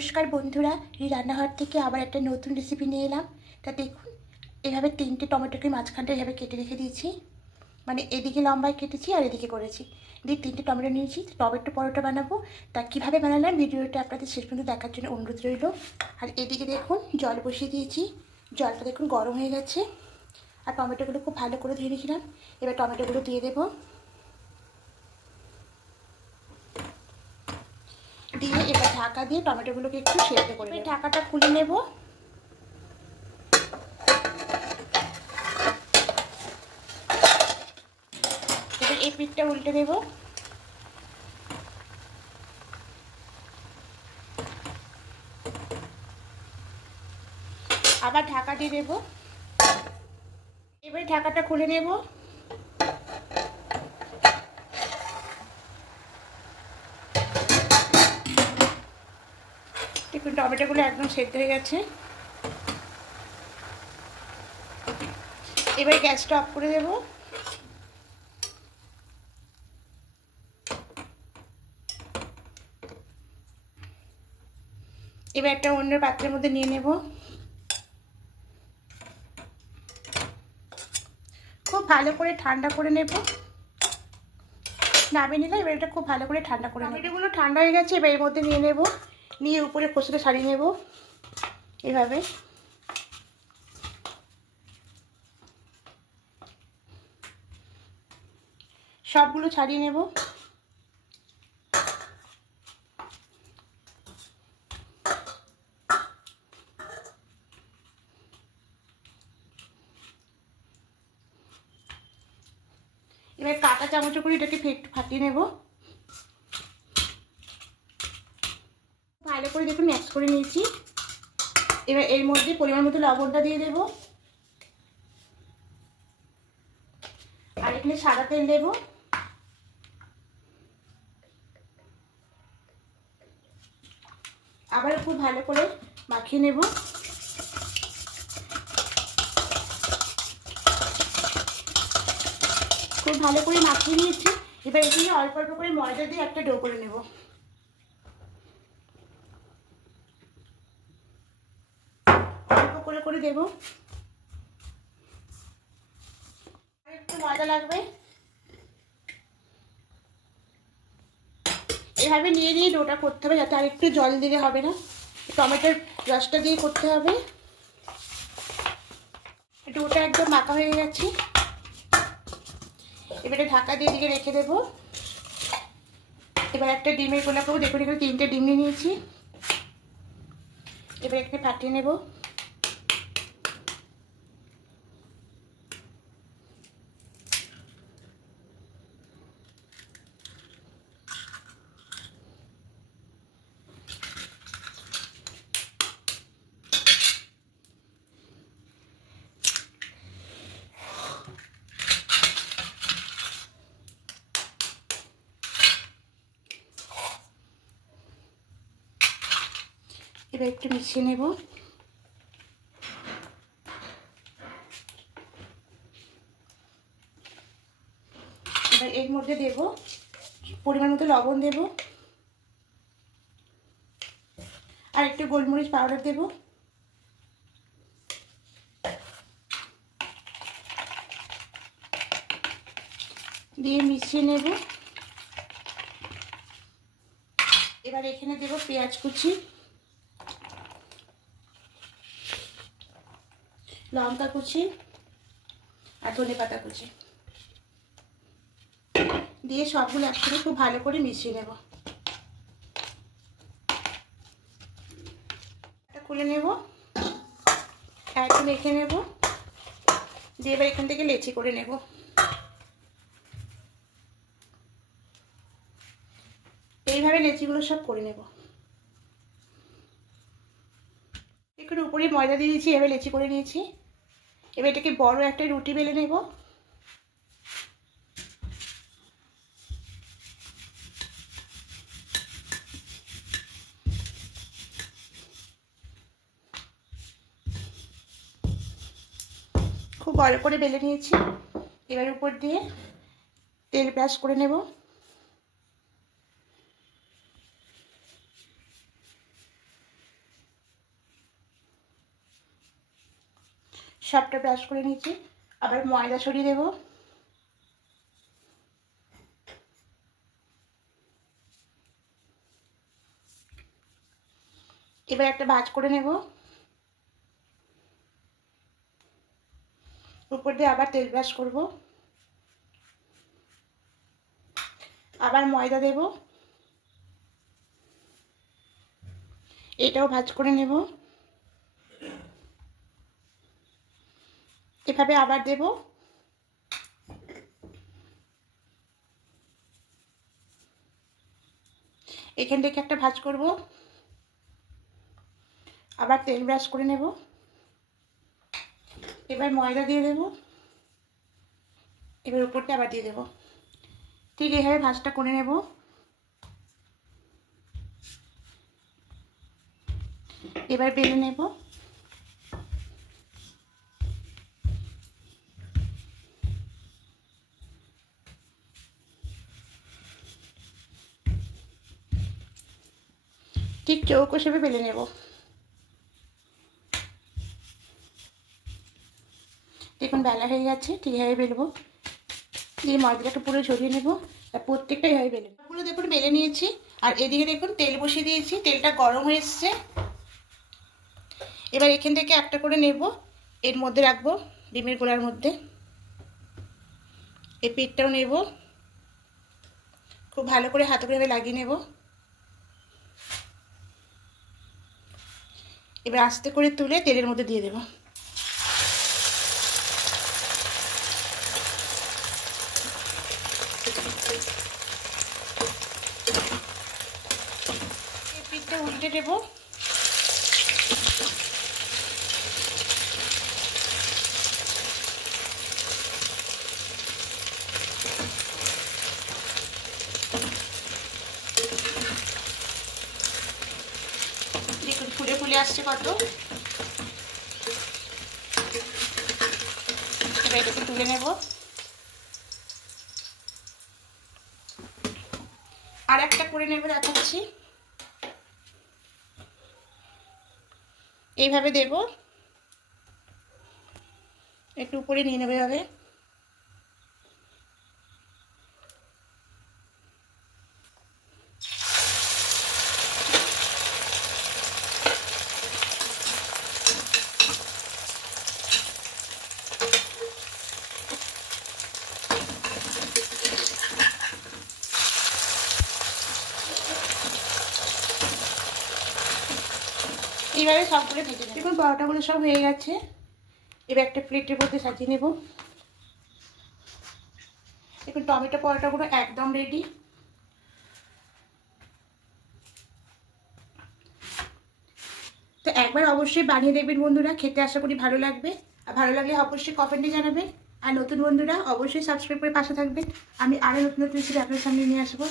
নমস্কার বন্ধুরা, এই রান্নাঘর থেকে আবার একটা নতুন রেসিপি নিয়ে এলাম। তা দেখুন, এভাবে 3টে টমেটোকে মাঝখানটা এভাবে কেটে রেখে দিয়েছি, মানে এদিকে লম্বায় কেটেছি আর এদিকে করেছি, দিয়ে 3টে টমেটো নিয়েছি। টমেটো পরোটা বানাবো। তা কীভাবে বানালাম ভিডিওটা আপনাদের শেষ পর্যন্ত দেখার জন্য অনুরোধ রইল। আর এদিকে দেখুন জল বসিয়ে দিয়েছি, জলটা দেখুন গরম হয়ে গেছে, আর টমেটোগুলো খুব ভালো করে ধুয়ে নিয়েছিলাম। এবার টমেটোগুলো দিয়ে দেবো, দিয়ে এবার ঢাকা দিয়ে টমেটোগুলোকে একটু সেদ্ধ করে নেব। ঢাকাটা খুলে নেব। এবার এই পিঠটা উল্টে দেব। আবার ঢাকা দিয়ে দেব। এবার ঢাকাটা খুলে নেব। দেখুন টমেটোগুলো একদম সেদ্ধ হয়ে গেছে। এবার গ্যাসটা অফ করে দেব। এবার একটা অন্য পাত্রের মধ্যে নিয়ে নেব। খুব ভালো করে ঠান্ডা করে নেব। নামিয়ে নিলাম। এবার এটা খুব ভালো করে ঠান্ডা করে নেব। টমেটোগুলো ঠান্ডা হয়ে গেছে। এবার এর মধ্যে নিয়ে নেব, নিয়ে উপরে খোসাটা ছাড়িয়ে নেব এভাবে। সবগুলো ছাড়িয়ে নেব। এবার কাঁটা চামচ করে এটাকে ফাটিয়ে নেব। ভালো করে দেখুন মিক্স করে নিয়েছি। এবার এর মধ্যে পরিমাণ মতো লবণটা দিয়ে দেব, আর এখানে সাদা তেল দেব। আবার খুব ভালো করে মাখিয়ে নেব। খুব ভালো করে মাখিয়ে নিয়েছি। এবার এখানে অল্প অল্প করে ময়দা দিয়ে একটা ডো করে নেব। অল্প করে করে দেব, আর একটু ময়দা লাগবে। এভাবে নিয়ে নিয়ে ডোটা করতে হবে, যাতে আর একটু জল দিলে হবে না, টমেটোর রসটা দিয়ে করতে হবে। ডোটা একদম মাখা হয়ে গেছে। এবারে ঢাকা দিয়ে দিকে রেখে দেবো। এবার একটা ডিমের গোলা করবো। দেখুন এখানে 3টে ডিম নিয়ে নিয়েছি। এবার এখানে ফাটিয়ে নেব। এবার একটু মিশিয়ে নেব। এবার এর মধ্যে দেব পরিমাণ মতো লবণ দেব, আর একটু গোলমরিচ পাউডার দেব। দিয়ে মিশিয়ে নেব। এবার এখানে দেব পেঁয়াজ কুচি, লঙ্কা কুচি, আর ধনেপাতা কুচি দিয়ে সবগুলো একসাথে খুব ভালো করে মিশিয়ে নেব। এটা খুলে নেব, একটু মেখে নেব, দিয়ে এবার এখান থেকে লেচি করে নেব। এইভাবে লেচিগুলো সব করে নেব। একটু উপরে ময়দা দিয়ে দিয়েছি, এবার লেচি করে নিয়েছি। এবার এটাকে বড় একটা রুটি বেলে নেব। খুব বড় করে বেলে নিয়েছি। এবার উপর দিয়ে তেল ব্রাশ করে নেব। সবটা ব্রাশ করে নিয়েছি। আবার ময়দা সরিয়ে দেবো। এবার একটা ভাঁজ করে নেব। উপর দিয়ে আবার তেল ব্রাশ করব। আবার ময়দা দেব। এটাও ভাঁজ করে নেব। এভাবে আবার দেব। এখান থেকে একটা ভাঁজ করব। আবার তেল ব্রাশ করে নেব। এবার ময়দা দিয়ে দেব। এবার উপরটা আবার দিয়ে দেব। ঠিক এইভাবে ভাঁজটা করে নেব। এবার বেলে নেব। ঠিক চৌকো হিসেবে বেলে নেব। দেখুন বেলা হয়ে গেছে। ঠিক এইভাবে বেলবো। দিয়ে ময়দাটা পুরো ঝরিয়ে নেব। আর প্রত্যেকটা এইভাবে বেলে পুরো দেখুন বেলে নিয়েছি। আর এদিকে দেখুন তেল বসিয়ে দিয়েছি। তেলটা গরম হয়ে এসছে। এবার এখান থেকে একটা করে নেব। এর মধ্যে রাখবো, ডিমের গোলার মধ্যে। এই পিঠটাও নেব। খুব ভালো করে হাতে করে লাগিয়ে নেব। এবার আস্তে করে তুলে তেলের মধ্যে দিয়ে দেব। এই পিঠটা উল্টে দেব। দেখুন ফুলে ফুলে আসছে কত। এবার এটাকে তুলে নেব। আর একটা করে নেব, দেখাচ্ছি। এইভাবে দেব। একটু উপরে নিয়ে নেবে এভাবে। এইভাবে সবগুলো ভেজে নেব। দেখুন পরোটাগুলো সব হয়ে গেছে। এবার একটা প্লেটের মধ্যে সাজিয়ে নেব। দেখুন টমেটো পরোটাগুলো একদম রেডি। তো একবার অবশ্যই বানিয়ে দেখবেন বন্ধুরা, খেতে আশা করি ভালো লাগবে। আর ভালো লাগলে অবশ্যই কমেন্টে জানাবেন। আর নতুন বন্ধুরা অবশ্যই সাবস্ক্রাইব করে পাশে থাকবেন। আমি আরও নতুন নতুন রেসিপি আপনার সামনে নিয়ে আসবো।